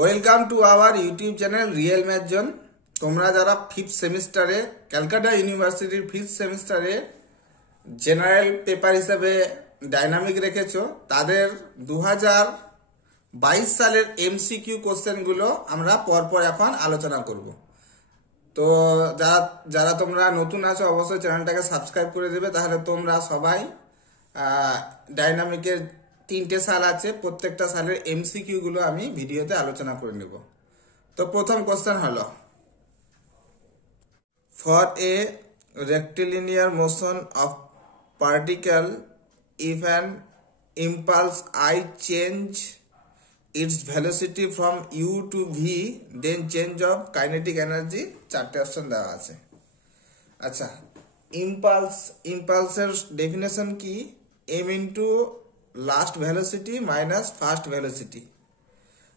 Welcome to our YouTube channel real math zone. তোমরা যারা fifth সেমিস্টারে ক্যালকাটা ইউনিভার্সিটির ফিফথ সেমিস্টারে জেনারেল পেপার হিসেবে ডাইনামিক রেখেছো, তাদের 2022 সালের এমসিকিউ কোশ্চেনগুলো আমরা পরপর এখন আলোচনা করব। তো যারা যারা তোমরা নতুন আছো অবশ্যই চ্যানেলটাকে সাবস্ক্রাইব করে দেবে, তাহলে তোমরা সবাই ডাইনামিকের 3টে সাল আছে, প্রত্যেকটা সালের এমসিকিউ গুলো আমি ভিডিওতে আলোচনা করে নেব। তো প্রথম কোশ্চেন হলো, for a rectilinear motion of particle, if an impulse I change its velocity from u to v, then change of kinetic energy। 4টে অপশন দেওয়া আছে। আচ্ছা, ইম্পালসের ডেফিনেশন কি? m into last velocity minus first velocity,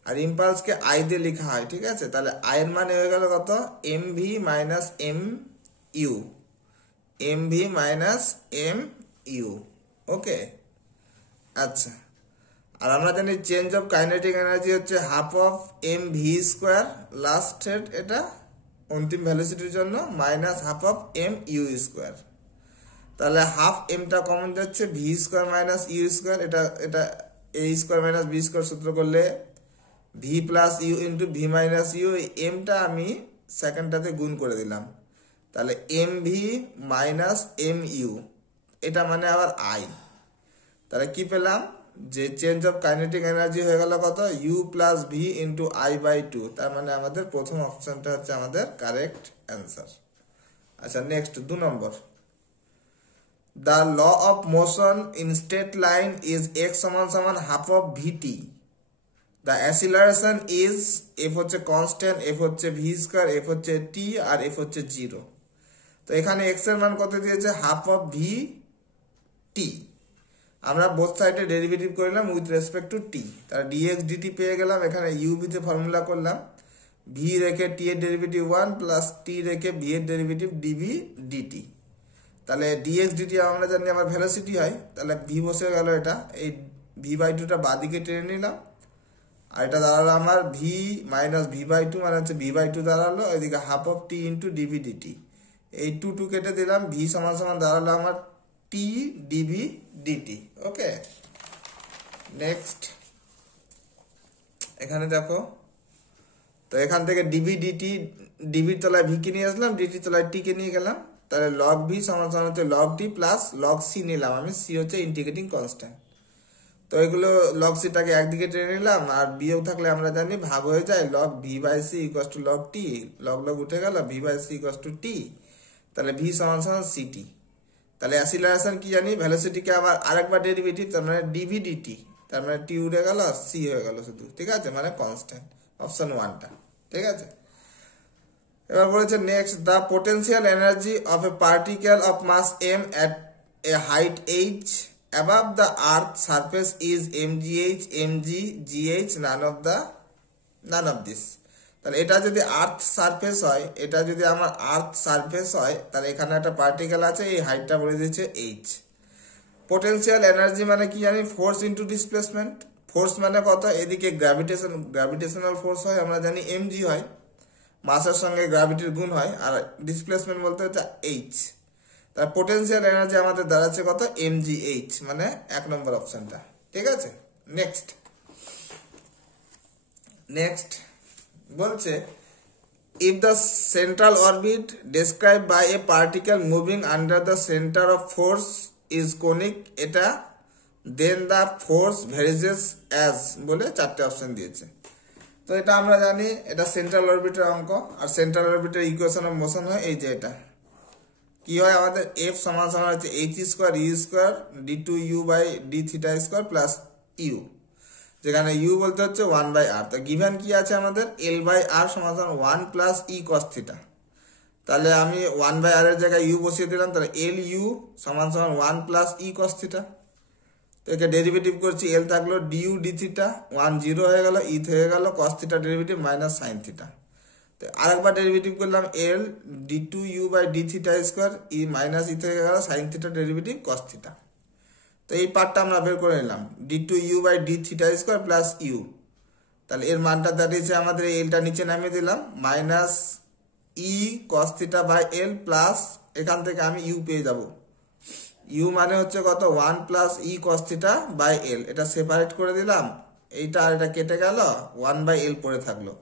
আর ইম্পালসকে I দিয়ে লেখা হয়, ঠিক আছে? তাহলে আই এর মানে হয়ে গেল কত? M V minus M U, M V minus M U. Okay, আচ্ছা, আর আমরা জানি চেঞ্জ অফ কাইনেটিক এনার্জি হচ্ছে half of M V square, লাস্টের এটা অন্তিম ভ্যালোসিটির জন্য, minus half of M U square. তাহলে হাফ এমটা কমন যাচ্ছে, V square minus U square, এটা এটা A square minus B square সূত্র করলে V plus U into V minus U, এমটা আমি সেকেন্ডটাতে গুণ করে দিলাম, তাহলে M V minus M U, এটা মানে আবার আই। তাহলে কি পেলাম? যে চেঞ্জ অফ কাইনেটিক এনার্জি হয়ে গেল কত? U plus V into I by two. তার মানে আমাদের প্রথম অপশনটা হচ্ছে আমাদের কারেক্ট অ্যান্সার। আচ্ছা, নেক্সট 2 নম্বর। The law of motion in straight line is x সমান half of vt. The acceleration is f হচ্ছে constant, f হচ্ছে v স্কয়ার, f হচ্ছে t, আর f হচ্ছে 0। তো এখানে x এর মান কত দিয়েছে? half of vt। আমরা বোথ সাইডে ডেরিভেটিভ করলাম উইথ রেসপেক্ট টু t, তাহলে dx dt পেয়ে গেলাম। এখানে u v তে ফর্মুলা করলাম, v রেখে t এর ডেরিভেটিভ 1 প্লাস t রেখে v এর ডেরিভেটিভ dv dt। তাহলে dx dt আমরা জানি আমার ভেলোসিটি হয়, তাহলে v বসে গেল, এটা এই v বাই টুটা বাদিকে টেনে নিলাম, আর এটা দাঁড়ালো আমার v minus v by two, মানে হচ্ছে v বাই টু দাঁড়ালো, ওইদিকে half of t into DV DT, এই টু টু কেটে দিলাম, v সমান সমান দাঁড়ালো আমার t DV DT. Okay, next এখানে দেখো, তো এখান থেকে ডিভি ডিটি, ডিভির তলায় v কে নিয়ে আসলাম, ডিটির তলায় t কে নিয়ে গেলাম, তাহলে লগ ভি সমান সমান হচ্ছে লগ টি প্লাস লগ সি নিলাম আমি, সি হচ্ছে ইন্টিগ্রেটিং কনস্ট্যান্ট। তো এগুলো লগ সিটাকে একদিকে টেনে নিলাম, আর বিয়োগ থাকলে আমরা জানি ভাগ হয়ে যায়, log V by C equals to log T, log log উঠে গেল, V by C equals to T, তাহলে ভি সমান সমান সিটি। তাহলে অ্যাসিলারেশন কি জানি? ভ্যালোসিটিকে আবার আরেকবার ডেরিভেটিভ, তার মানে ডিভি ডিটি, তার মানে টি উঠে গেল, সি হয়ে গেল শুধু, ঠিক আছে? মানে কনস্ট্যান্ট, অপশন 1টা, ঠিক আছে? এবার বলেছে next, the potential energy of a particle of mass M at a height H above the earth surface is mgh, mg, gh, none of this. তাহলে এটা যদি আর্থ সারফেস হয়, এটা যদি আমার আর্থ সারফেস হয়, তাহলে এখানে একটা পার্টিকেল আছে, এই হাইটটা বলে দিচ্ছে এইচ। পোটেনশিয়াল এনার্জি মানে কি জানি? Force into displacement. ফোর্স মানে কত? এদিকে গ্র্যাভিটেশনাল ফোর্স হয়, আমরা জানি mg হয়, মাসের সঙ্গে গ্র্যাভিটির গুণ হয়, আর ডিসপ্লেসমেন্ট বলতে হচ্ছে এইচ। তার পোটেনশিয়াল এনার্জি আমাদের দাঁড়াচ্ছে কত? mgh, মানে 1 নম্বর অপশনটা, ঠিক আছে? নেক্সট বলছে, if the central orbit described by a particle moving under the center of force is conic, এটা then the force varies as, বলে 4টে অপশন দিয়েছে। তো এটা আমরা জানি, এটা সেন্ট্রাল অরবিটের অঙ্ক, আর সেন্ট্রাল অরবিটের ইকুয়েশন অফ মোশন হয় এই যে, এটা কি হয় আমাদের? এফ সমান সমান হচ্ছে H square U square D two U by D theta square plus U, যেখানে ইউ বলতে হচ্ছে 1 বাই আর। তো গিভেন কি আছে আমাদের? এল বাই আর সমান সমান 1 প্লাস ই কস থিটা। তাহলে আমি 1 বাই আর এর জায়গায় ইউ বসিয়ে দিলাম, তাহলে এল ইউ সমান সমান 1 প্লাস ই কস থিটা। তো একে ডেরিভেটিভ করছি, এল থাকলো ডিউ ডি থিটা, 1 0 হয়ে গেল, ই হয়ে গেল cos theta derivative minus sine theta. তো আরেকবার ডেরিভেটিভ করলাম, L D two U by D theta square, E minus E থেকে গেল sine theta derivative cos theta. তো এই পার্টটা আমরা বের করে নিলাম, D two U by D theta square plus U, তাহলে এর মানটা দাঁড়িয়েছে আমাদের এলটা নিচে নামিয়ে দিলাম minus E cos theta by L plus এখান থেকে আমি ইউ পেয়ে যাব। ইউ মানে হচ্ছে কত 1 plus E cos theta by L, এটা সেপারেট করে দিলাম, এইটা আর এটা কেটে গেল, 1 বাই এল পড়ে থাকলো।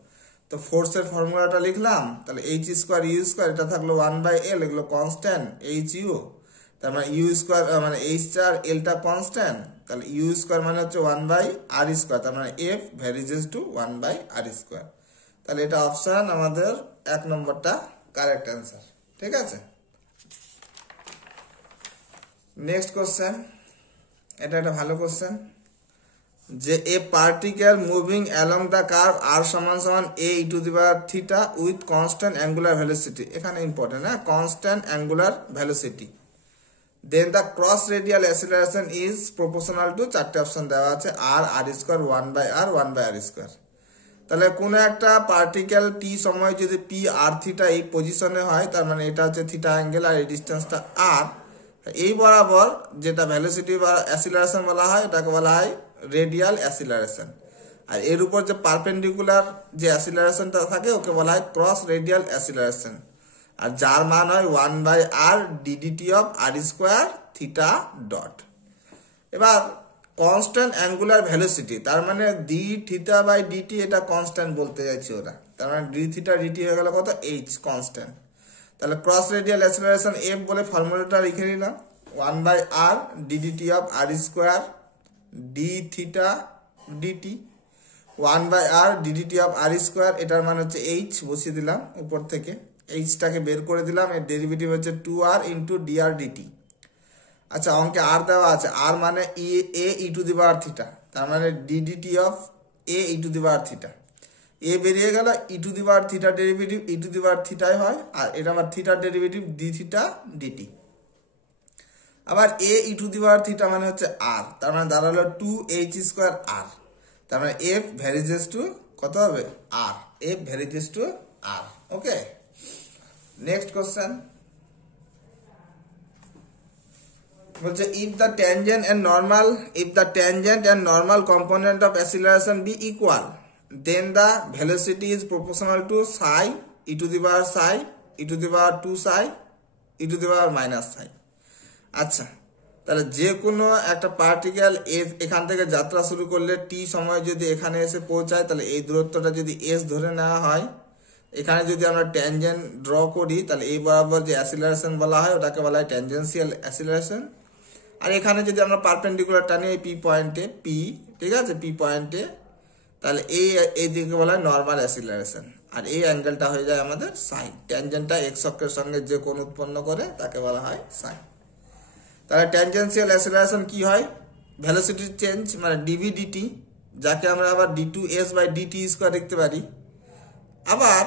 তো ফোর্সের ফর্মুলাটা লিখলাম, তাহলে এইচ স্কোয়ার ইউ স্কোয়ার, এটা থাকলো 1 বাই এল, এগুলো কনস্ট্যান্ট এইচ ইউ, তার মানে ইউ স্কোয়ার মানে এইচ আর এলটা কনস্ট্যান্ট, তাহলে ইউ স্কোয়ার মানে হচ্ছে 1 বাই আর স্কোয়ার, তার মানে F varies to 1 by R square. তাহলে এটা অপশন আমাদের 1 নম্বরটা কারেক্ট অ্যান্সার। ঠিক আছে, নেক্সট কোশ্চেন, এটা একটা ভালো কোশ্চেন, যে a particle moving along the curve R সমান সমান A E to the power theta with constant angular velocity, এখানে ইম্পর্টেন্ট, হ্যাঁ, constant angular velocity, then the cross radial acceleration is proportional to, চারটে অপশন দেওয়া আছে, R R square 1 by R 1 by R square. তাহলে কোনো একটা পার্টিকেল টি সময় যদি পি আর থিটা এই পজিশনে হয়, তার মানে এটা হচ্ছে থিটা অ্যাঙ্গেল আর এই ডিস্টেন্সটা আর, এই বরাবর যেটা ভ্যালোসিটি বা অ্যাসিলারেশন বলা হয় এটাকে বলা হয় রেডিয়াল অ্যাসিলারেশন, আর এর উপর যে পারপেন্ডিকুলার যে অ্যাসিলারেশনটা থাকে ওকে বলা হয় ক্রস রেডিয়াল অ্যাসিলারেশন, আর যার মান হয় 1 by R DDT of R square theta dot. এবার কনস্ট্যান্ট অ্যাঙ্গুলার ভেলোসিটি, তার মানে ডি থিটা বাই ডিটি, এটা কনস্ট্যান্ট বলতে চাইছি ওরা, তার মানে ডি থিটা ডিটি হয়ে গেল কত, এইচ কনস্ট্যান্ট। তাহলে ক্রস রেডিয়াল অ্যাসিলারেশন এফ বলে ফর্মুলাটা লিখে নিলাম, 1 by R DDT of R square D theta DT, 1 by R DDT of R square, এটার মান হচ্ছে এইচ, বসিয়ে দিলাম উপর থেকে, এইচটাকে বের করে দিলাম, এর ডেরিভেটিভ হচ্ছে 2r ইন্টু ডিআর ডিটি। আচ্ছা, অঙ্কে আর দেওয়া আছে, আর মানে এ E to the power theta, তার মানে DDT of A E to the power theta, A বেরিয়ে গেল, E to the power theta derivative E to the power থিটাই হয়, আর এটা আমার থিটার ডেরিভেটিভ ডি থিটা ডিটি। আবার এ E to the power theta মানে হচ্ছে আর, তার মানে দাঁড়ালো 2h স্কোয়ার আর, তার মানে এফ ভ্যারিজেস টু কত হবে, R, F varies to R. Okay, next question বলছে if the tangent and normal component of acceleration be equal, then the velocity is proportional to psi E to the power Sai E to the power 2 Sai E to the power minus সাই। আচ্ছা, তাহলে যে কোনো একটা particle এখান থেকে যাত্রা শুরু করলে টি সময় যদি এখানে এসে পৌঁছায়, তাহলে এই দূরত্বটা যদি এস ধরে নেওয়া হয়, এখানে যদি আমরা ট্যানজেন্ট ড্র করি, তাহলে এই বরাবর যে অ্যাসিলারেশন বলা হয় ওটাকে বলা হয় ট্যানজেন্সিয়াল অ্যাসিলারেশন, আর এখানে যদি আমরা পারপেন্ডিকুলার টানি এই পি পয়েন্টে, পি, ঠিক আছে, পি পয়েন্টে, তাহলে এই দিকে বলা হয় নর্মাল অ্যাসিলারেশন, আর এই অ্যাঙ্গেলটা হয়ে যায় আমাদের সাইন, ট্যানজেন্টটা এক্স অক্ষের সঙ্গে যে কোণ উৎপন্ন করে তাকে বলা হয় সাইন। তাহলে ট্যানজেন্সিয়াল অ্যাসিলারেশন কি হয়, ভেলোসিটির চেঞ্জ মানে ডিভি ডিটি, যাকে আমরা আবার D two S by DT square লিখতে পারি। আবার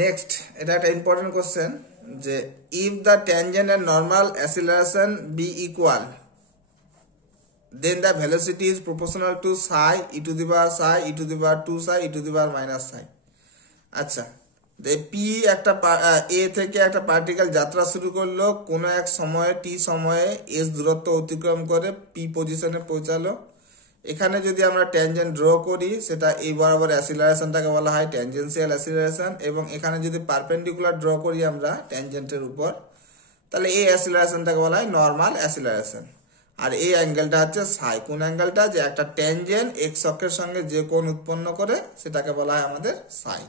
নেক্সট এটা একটা ইম্পর্টেন্ট কোশ্চেন, যে if the tangent and normal acceleration be equal, then the velocity is proportional to psi E to the power Sai E to the power 2 Sai E to the power minus সাই। আচ্ছা, P একটা এ থেকে একটা particle যাত্রা শুরু করলো, কোনো এক সময়ে টি সময়ে এস দূরত্ব অতিক্রম করে পি পজিশনে পৌঁছালো, এখানে যদি আমরা ট্যানজেন্ট ড্র করি, সেটা এই বরাবর অ্যাসিলারেশনটাকে বলা হয় ট্যানজেন্সিয়াল অ্যাসিলারেশন, এবং এখানে যদি পারপেন্ডিকুলার ড্র করি আমরা ট্যানজেন্টের উপর, তাহলে এই অ্যাসিলারেশনটাকে বলা হয় নর্মাল অ্যাসিলারেশন, আর এই অ্যাঙ্গেলটা হচ্ছে সাই, কোন অ্যাঙ্গেলটা, যে একটা ট্যানজেন্ট এক্স অক্ষের সঙ্গে যে কোণ উৎপন্ন করে সেটাকে বলা হয় আমাদের সাই।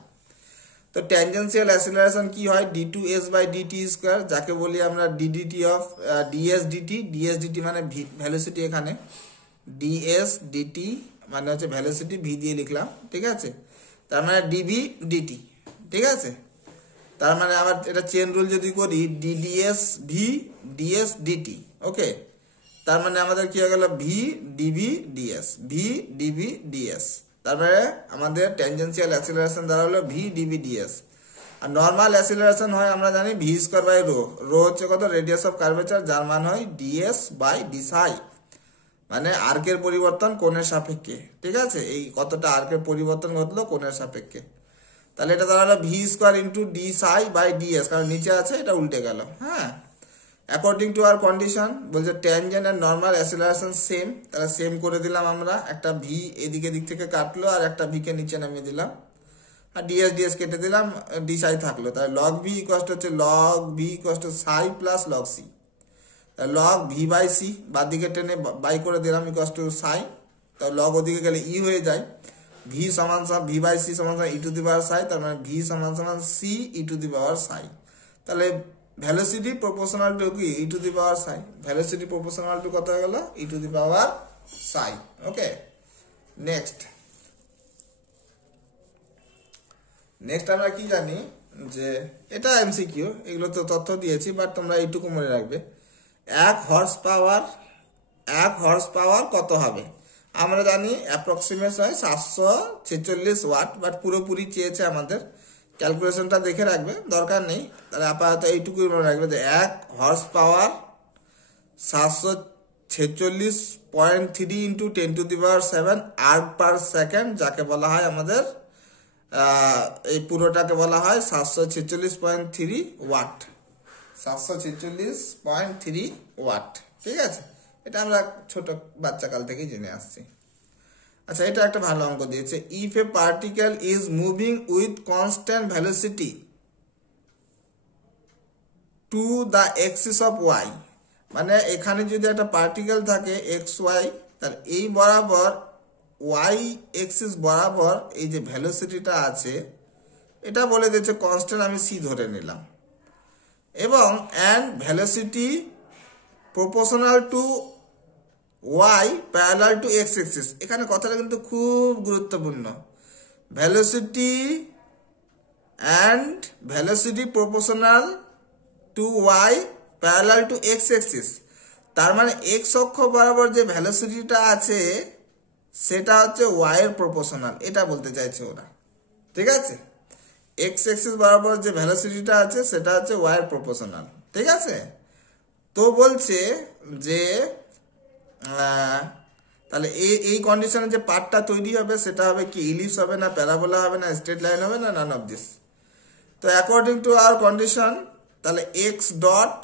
তো ট্যানজেন্সিয়াল অ্যাসিলারেশন কি হয়, D two S by DT square, যাকে বলি আমরা DDT of DS DT, DS DT মানে ভ্যালোসিটি, এখানে ডিএস ডিটি মানে হচ্ছে ভ্যালোসিটি, ভি দিয়ে লিখলাম, ঠিক আছে, তার মানে ডিভি ডিটি, ঠিক আছে, তার মানে আবার এটা চেন রুল যদি করি DDS V DS DT, okay, তার মানে আমাদের কি হয়ে গেল V DV DS, V DV DS, তারপরে আমাদের ট্যানজেন্সিয়াল অ্যাসিলারেশন দ্বারা হলো ভি ডিভি ডিএস, আর নর্মাল অ্যাসিলারেশন হয় আমরা জানি V square by rho, rho হচ্ছে কত, রেডিয়াস অফ কার্ভেচার, যার মান হয় ডিএস বাই ডি সাই, মানে আর্কের পরিবর্তন কোণের সাপেক্ষে, ঠিক আছে, এই কতটা আর্কের পরিবর্তন ঘটলো কোণের সাপেক্ষে। তাহলে এটা দাঁড়ালো V square into D psi by DS, কারণ নিচে আছে এটা উল্টে গেল। হ্যাঁ, অ্যাকর্ডিং টু আওয়ার কন্ডিশন বলছে tangent and normal acceleration same, তাহলে সেম করে দিলাম আমরা। একটা ভি এদিকে দিক থেকে কাটলো আর একটা ভিকে নিচে নামিয়ে দিলাম, আর ডিএস কেটে দিলাম, ডি সাই থাকলো। তাহলে লগ ভি ইকোয়াস হচ্ছে log V equals two psi plus log C, log V by C বাদ দিকে টেনে বাই করে দিলাম ইকোয়াস টু সাই, তাহলে লগ ওদিকে গেলে ই হয়ে যায়, ভি সমান সমান ভি বাই সি সমান ই টু দি পাওয়ার সাই, তার মানে ভি সমান সমান সি ই টু দি পাওয়ার সাই। তাহলে ভ্যালোসিটি প্রপোর্শনাল টু কি ই to the power Sai, velocity proportional two কত হয়ে গেল E to the power Sai. Okay, next আমরা কি জানি যে এটা এমসিকিউ, এগুলো তো তথ্য দিয়েছি, বাট তোমরা এইটুকু মনে রাখবে, 1 হর্স পাওয়ার কত হবে। আমরা জানি অ্যাপ্রক্সিমেট হয় 746 ওয়াট, বাট পুরোপুরি চেয়েছে আমাদের, ক্যালকুলেশনটা দেখে রাখবে, দরকার নেই। তাহলে আপাতত এইটুকুই মনে রাখবে যে 1 horse power 746.3 into 10 two the power 7 arc per second, যাকে বলা হয় আমাদের এই পুরোটাকে বলা হয় 746.3 ওয়াট, 746.3 ওয়াট, ঠিক আছে। এটা আমরা ছোট বাচ্চা কাল থেকেই জেনে আসছি। আচ্ছা, এটা একটা ভালো অঙ্ক দিয়েছে, if a particle is moving with constant velocity to the axis of Y, মানে এখানে যদি একটা পার্টিকেল থাকে এক্স ওয়াই, তার এই বরাবর ওয়াই এক্সিস বরাবর এই যে ভ্যালোসিটিটা আছে এটা বলে দিচ্ছে কনস্ট্যান্ট, আমি সি ধরে নিলাম, এবং and velocity proportional to Y parallel to X axis. এখানে কথাটা কিন্তু খুব গুরুত্বপূর্ণ, velocity and velocity proportional to Y parallel to X axis, তার মানে এক্স অক্ষ বরাবর যে ভ্যালোসিটিটা আছে সেটা হচ্ছে ওয়াই এর প্রপোর্শনাল, এটা বলতে চাইছে ওরা, ঠিক আছে। এক্স এক্সিস বরাবর যে ভ্যালোসিটিটা আছে সেটা হচ্ছে ওয়াই এর প্রপোর্শনাল, ঠিক আছে। তো বলছে যে তাহলে এই কন্ডিশনে যে পার্টটা তৈরি হবে সেটা হবে কি, ইলিপস হবে না, প্যারাবোলা হবে না, স্ট্রেট লাইন হবে না, নান অফ দিস। তো অ্যাকর্ডিং টু আওয়ার কন্ডিশন তাহলে এক্স ডট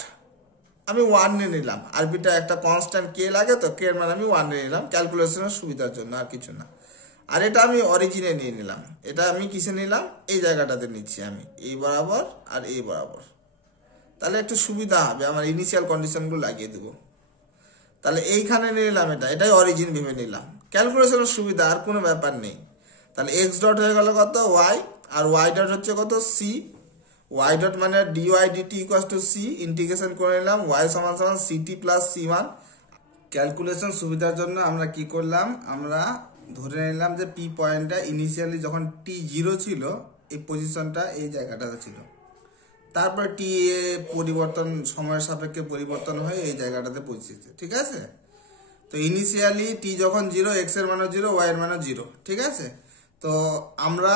আমি 1 নিয়ে নিলাম, আরবিটা একটা কনস্ট্যান্ট কে লাগে, তো কে এর মানে আমি 1 নিয়ে নিলাম ক্যালকুলেশনের সুবিধার জন্য, আর কিছু না। আর এটা আমি অরিজিনে নিয়ে নিলাম, এটা আমি কিসে নিলাম, এই জায়গাটাতে নিচ্ছি আমি, এই বরাবর আর এই বরাবর, তাহলে একটু সুবিধা হবে, আমার ইনিশিয়াল কন্ডিশনগুলো লাগিয়ে দেবো। তাহলে এইখানে নিয়ে নিলাম, এটাই অরিজিন ভেবে নিলাম, ক্যালকুলেশনের সুবিধা, আর কোনো ব্যাপার নেই। তাহলে এক্স ডট হয়ে গেল কত ওয়াই, আর ওয়াই ডট হচ্ছে কত সি, ওয়াই ডট মানে DY DT equal to C, integration করে নিলাম, ওয়াই সমান সমান সিটি প্লাস সি1। ক্যালকুলেশন সুবিধার জন্য আমরা কি করলাম, আমরা ধরে নিলাম যে পি পয়েন্টটা ইনিশিয়ালি যখন t0 ছিল এই পজিশনটা এই জায়গাটাতে ছিল, তারপরে টি এ পরিবর্তন সময়ের সাপেক্ষে পরিবর্তন হয়ে এই জায়গাটাতে পৌঁছেছে, ঠিক আছে। তো ইনিশিয়ালি টি যখন 0, এক্স এর মানও 0, ওয়াই এর মানও 0, ঠিক আছে। তো আমরা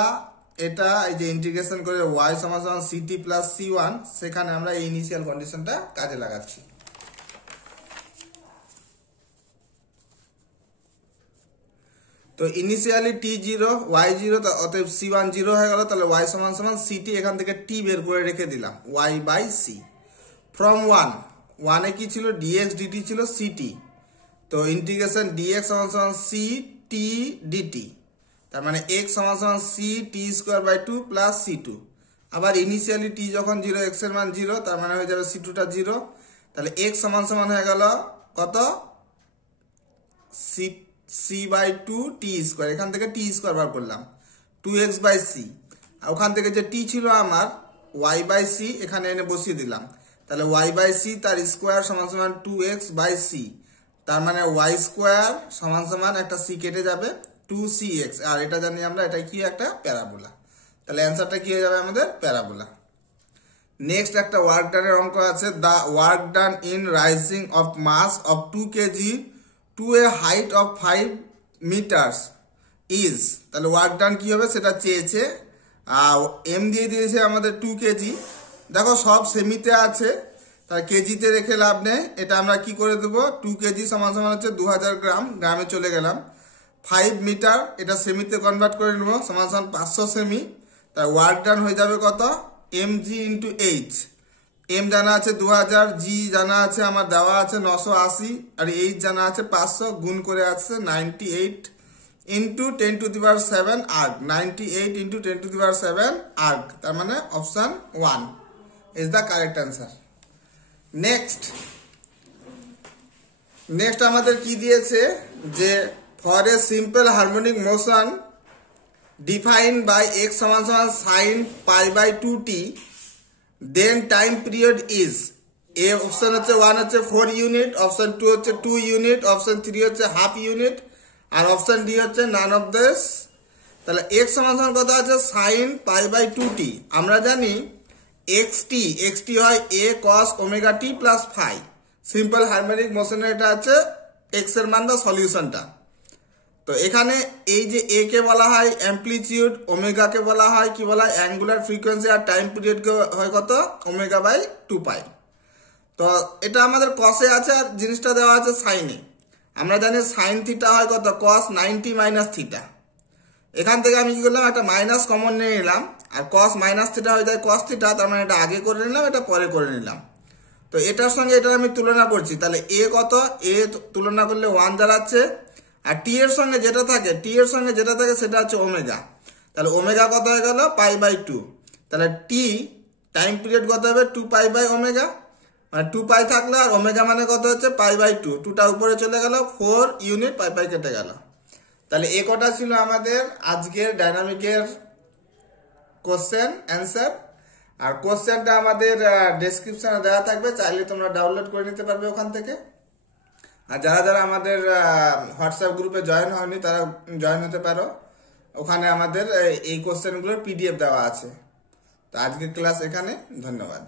এটা এই যে ইন্টিগ্রেশন করে ওয়াই সমান সমান সিটি প্লাস সি1, সেখানে আমরা এই ইনিশিয়াল কন্ডিশনটা কাজে লাগাচ্ছি। তো ইনিশিয়ালি t0 y0, অতএব c1 0 হয়ে গেল, তাহলে y সমান সমান ct, এখান থেকে t বের করে রেখে দিলাম y বাই c। ফ্রম 1 এ কি ছিল, dx dt ছিল ct, তো ইন্টিগ্রেশন dx সমান সমান ct dt, তার মানে x সমান সমান c t square by 2 plus c2। আবার ইনিশিয়ালি t যখন 0, x এর মান 0, তার মানে হয়ে যাবে c2 টা 0, তাহলে x সমান সমান হয়ে গেল কত, c বাই 2 t স্কোয়ার, এখান থেকে t স্কোয়ার বার করলাম 2x বাই c, আর ওখান থেকে যে t ছিল আমার y বাই c এখানে এনে বসিয়ে দিলাম, তাহলে y বাই c তার স্কোয়ার সমান সমান 2x বাই c, তার মানে y স্কোয়ার সমান সমান একটা c কেটে যাবে 2cx, আর এটা জানি আমরা এটা কি একটা প্যারাবোলা, তাহলে অ্যান্সারটা কি হয়ে যাবে আমাদের প্যারাবোলা। নেক্সট একটা ওয়ার্ক ডানের অঙ্ক আছে, the work done in raising of mass of 2 kg to a height of 5 metres is, তাহলে ওয়ার্ক ডান কি হবে সেটা চেয়েছে, এম দিয়ে দিয়েছে আমাদের 2 kg, দেখো সব সেমিতে আছে, তার কেজিতে রেখে লাভ নেই, এটা আমরা কি করে দেবো, 2 কেজি সমান সমান হচ্ছে 2000 গ্রাম, গ্রামে চলে গেলাম। 5 মিটার এটা সেমিতে কনভার্ট করে নেবো, সমান সমান 500 সেমি। তার ওয়ার্ক ডান হয়ে যাবে কত, mg ইন্টু এইচ। এম জানা আছে 2000, জি জানা আছে আমার দেওয়া আছে 980, আর এইচ জানা আছে 500, গুণ করে আছে 98 ইন্টু 10⁻7 আর্গ। 98 ইন্টু 10⁻7 আর্গ, তার মানে option 1 is the correct answer. Next আমাদের কি দিয়েছে, যে for a simple harmonic motion defined by x সমান সমান sin π/2t, then time period is, A option হচ্ছে 1 হচ্ছে 4 ইউনিট, অপশন 2 হচ্ছে 2 ইউনিট, অপশন 3 হচ্ছে হাফ ইউনিট, আর অপশন ডি হচ্ছে নান অফ দিস। তাহলে x সমান সমান কত আছে, sin π/2t। আমরা জানি xt হয় a cos omega t plus phi. Simple harmonic মোশনের এটা আছে x এর মান বা সলিউশনটা। তো এখানে এই যে a কে বলা হয় অ্যামপ্লিটিউড, ওমেগা কে বলা হয় কি বলা হয় অ্যাঙ্গুলার ফ্রিকোয়েন্সি, আর টাইম পিরিয়ড কে হয় কত, ω/2π। তো এটা আমাদের কসে আছে, আর জিনিসটা দেওয়া আছে সাইনে। আমরা জানি সাইন থিটা হয় কত, cos 90 মাইনাস থিটা। এখান থেকে আমি কি করলাম, একটা মাইনাস কমন নিয়ে নিলাম, আর cos মাইনাস থিটা হয়ে যায় cos থিটা, তার মানে এটা আগে করে নিলাম, এটা পরে করে নিলাম। তো এটার সঙ্গে এটা আমি তুলনা করছি, তাহলে a কত, a তুলনা করলে 1 দাঁড়াচ্ছে, আর টি এর সঙ্গে যেটা থাকে সেটা হচ্ছে ওমেগা। তাহলে ওমেগা কত হয়ে গেল, π/2। তাহলে টি টাইম পিরিয়ড কত হবে, 2π/ω, মানে 2π থাকলে আর ওমেগা মানে কত হচ্ছে π/2, 2টা উপরে চলে গেল, 4 ইউনিট, π কেটে গেল। তাহলে এ কটা ছিল আমাদের আজকের ডাইনামিকের কোশ্চেন অ্যান্সার। আর কোশ্চেনটা আমাদের ডেসক্রিপশনে দেওয়া থাকবে, চাইলে তোমরা ডাউনলোড করে নিতে পারবে ওখান থেকে। আর যারা যারা আমাদের হোয়াটসঅ্যাপ গ্রুপে জয়েন হয়নি তারা জয়েন হতে পারো, ওখানে আমাদের এই কোশ্চেনগুলোর PDF দেওয়া আছে। তো আজকের ক্লাস এখানে, ধন্যবাদ।